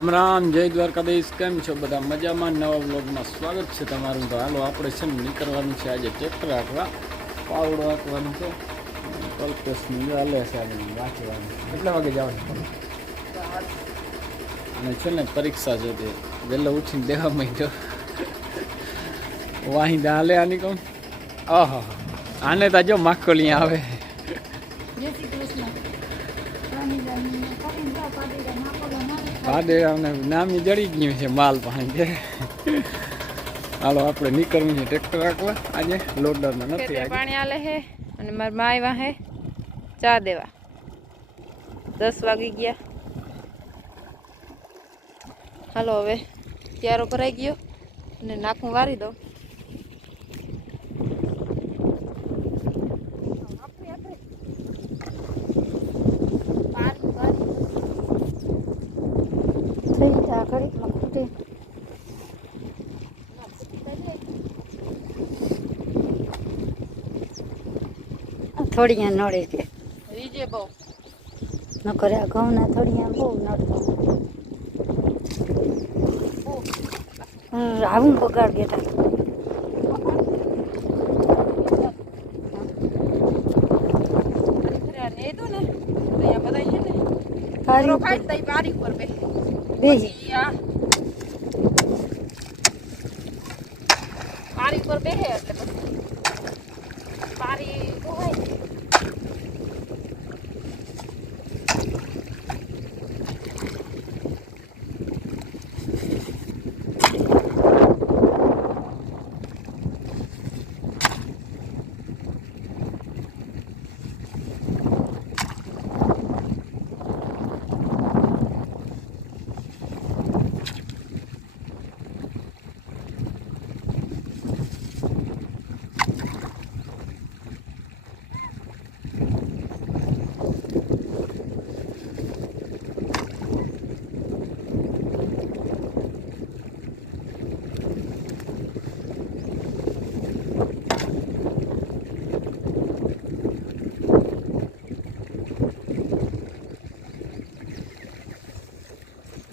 રામ રામ જય દ્વારકાધીશ, કેમ છો બધા? મજામાં? નવા વ્લોગમાં સ્વાગત છે તમારું. તો હાલો આપણે છે ને નીકળવાનું છે આજે ટ્રેક્ટર હાંકવા, પાવડો હાંકવાનું છે. કલ્પેશની હાલે છે આપણે વાંચવાનું. કેટલા વાગે જવાનું? અને છે ને પરીક્ષા છે તે વહેલો ઉઠીને દેવા માંડ્યો વાહિંદા હાલે આની કહું. આહા, આને તો જો માખોલી આવે. પાડે નામી જડી ગયું છે માલ પાણી છે. હાલો આપણે નીકળવું છે ટ્રેક્ટર રાખવા. આજે લોડરમાં નથી, પાણી આલે છે અને મારા મા આવ્યા હે ચા દેવા. 10 વાગી ગયા. હાલો હવે ક્યારો ભરાઈ ગયો અને નાખું વારી દો. થોડી નડે છે રીજે બહુ ન કરે ઘઉં ના થોડી બહુ નડતો. આવું બગાડ બેઠા બારી ઉપર બેસે એટલે બારી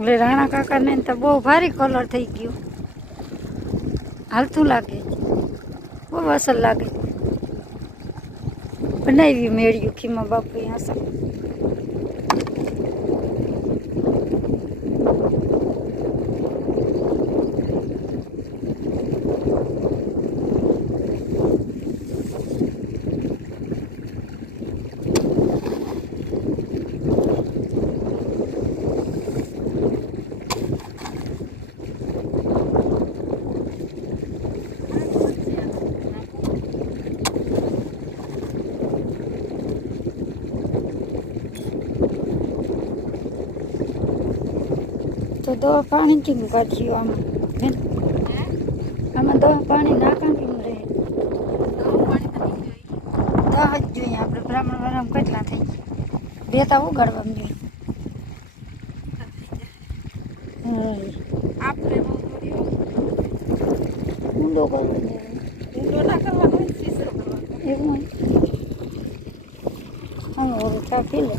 એટલે રાણા કાકા ને તો બહુ ભારી કલર થઈ ગયો. હાલતું લાગે, બહુ અસર લાગે. બનાવી મેળ્યું ખીમા બાપુ હસા. તો દવા પાણી કેમ કાઢ્યું આમાં? આમાં દવા પાણી નાખવાનું કેમ રહે? દવા જ જોઈએ આપણે. બ્રાહ્મણ વાળા કેટલા થઈ ગયા? 2 તા ઉગાડવા જોઈએ. આપણે ઊંડો કરવો જોઈએ. ઊંડો ના કરવાનો, સીસરો કરવાનો. એવું હા, ઓરું ચા પી લે.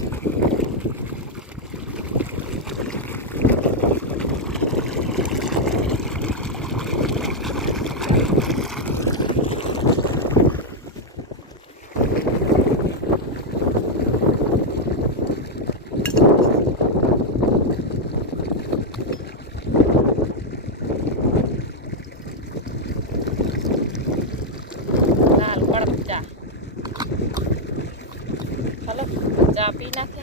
ચા પી નાખે.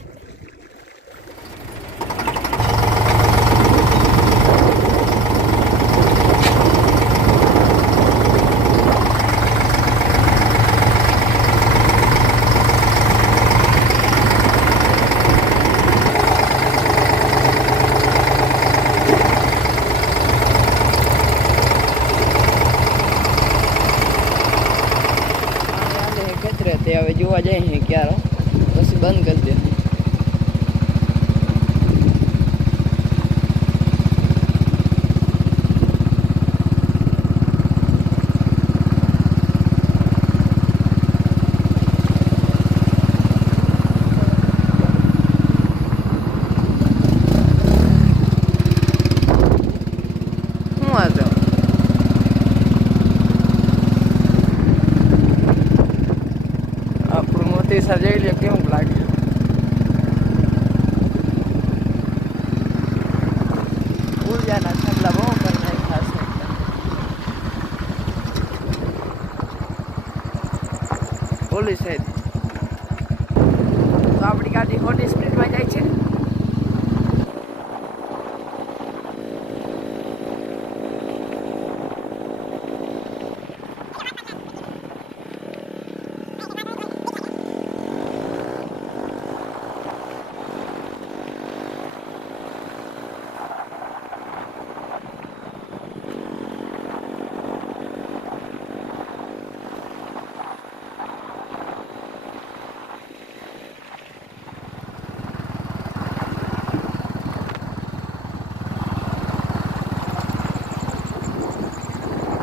હવે જોવા જાય છે ક્યારે પછી બંધ કરી દે. વરસાદ જોઈ લે કેવું લાગે. ઉલજાના છગલા બહુ કરી નાખ્યા છે. ઓલી સાઈડ તો આપણી ગાડી 40 સ્પીડમાં જાય છે.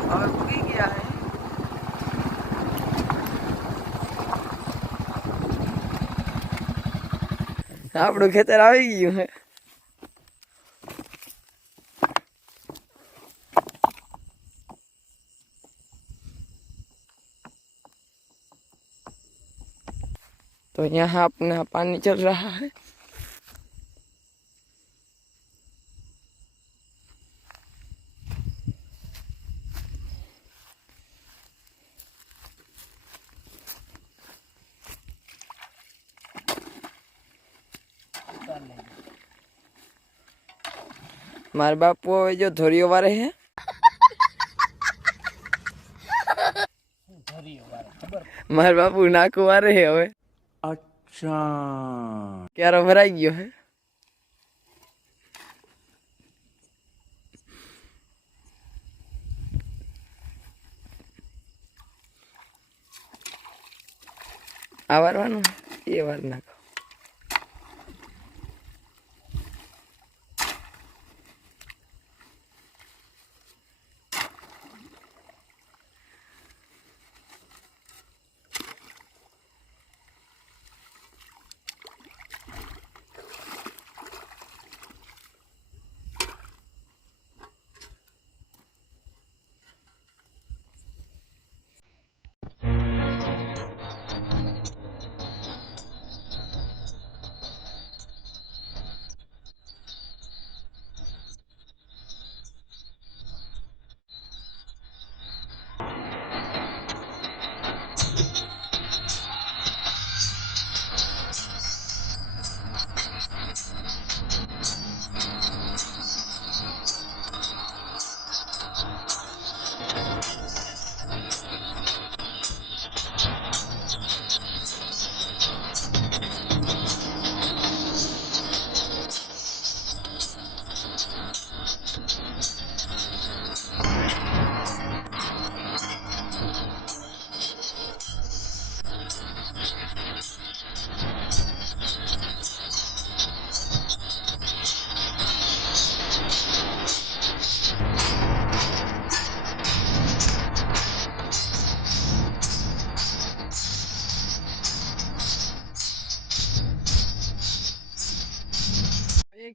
હવે પૂરી ગયા હે. આપણું ખેતર આવી ગયું હે. तो यहाँ अपना पानी चल रहा है. मार बापू હવે જો ધોરીઓ વારે હે. માર બાપુ નાકુ વારે હે હવે. અચ્છા ક્યારો ભરાઈ ગયો હે. આ વારવાનું એ વાર નાખો.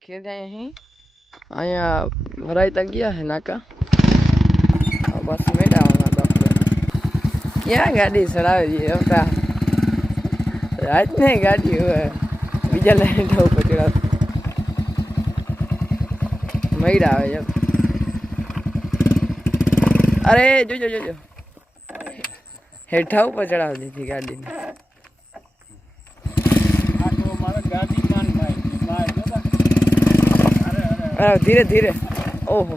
ખેત અહીં અહીંયા ભરાઈતા ગયા હે નાકા. બસ મેળાવાના ડોક્ટર ક્યાં ગાડી ચડાવી આવતા રાત નહીં ગાડી હવે બીજા લાઈન ઉપર ચડાવ મૈડા આવે છે. અરે જોજો જોજો હેઠા ઉપર ચડાવી દીધી ગાડીને. ધીરે ધીરે ઓહો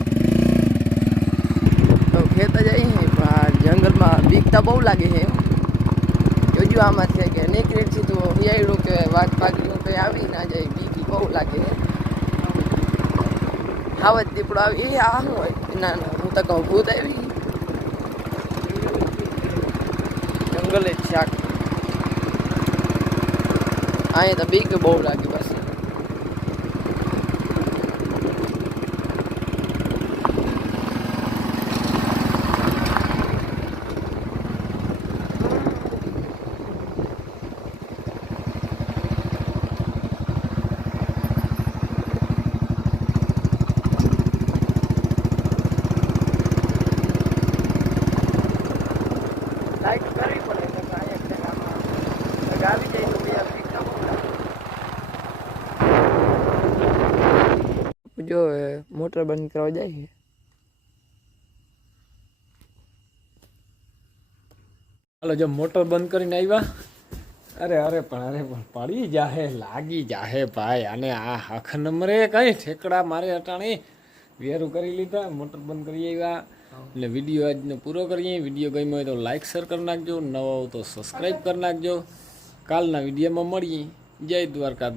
તો ખેત જઈએ પણ જંગલમાં બીક તો બહુ લાગે છે. જોજો આમાં છે કે નીકળેથી તો હિયાડું કે વાઘ પાકડ્યું કંઈ આવી ના જાય બીક બહુ લાગે છે. હાવત દીપડો આવી એ આ શું હોય ના ના હું તો કહું ભૂત આવી જંગલ જ શાક અહીંયા તો બીક બહુ લાગે બસ. લાઈટ કરવી પડે કે આવી જાય જો મોટર બંધ કરવા જાય છે. હાલો જો મોટર બંધ કરીને આવ્યા. અરે પણ પડી જાહે, લાગી જાહે ભાઈ. અને આ આખ નંબરે કઈ ઠેકડા મારે અટાણે વેરું કરી લીધા. મોટર બંધ કરી આવ્યા. એટલે વિડીયો આજનો પૂરો કરીએ. વિડીયો ગમ્યો હોય તો લાઈક શેર કરી નાખજો, નવો હોય તો સબસ્ક્રાઈબ કરી નાખજો. કાલના વિડીયોમાં મળીએ. જય દ્વારકાધીશ.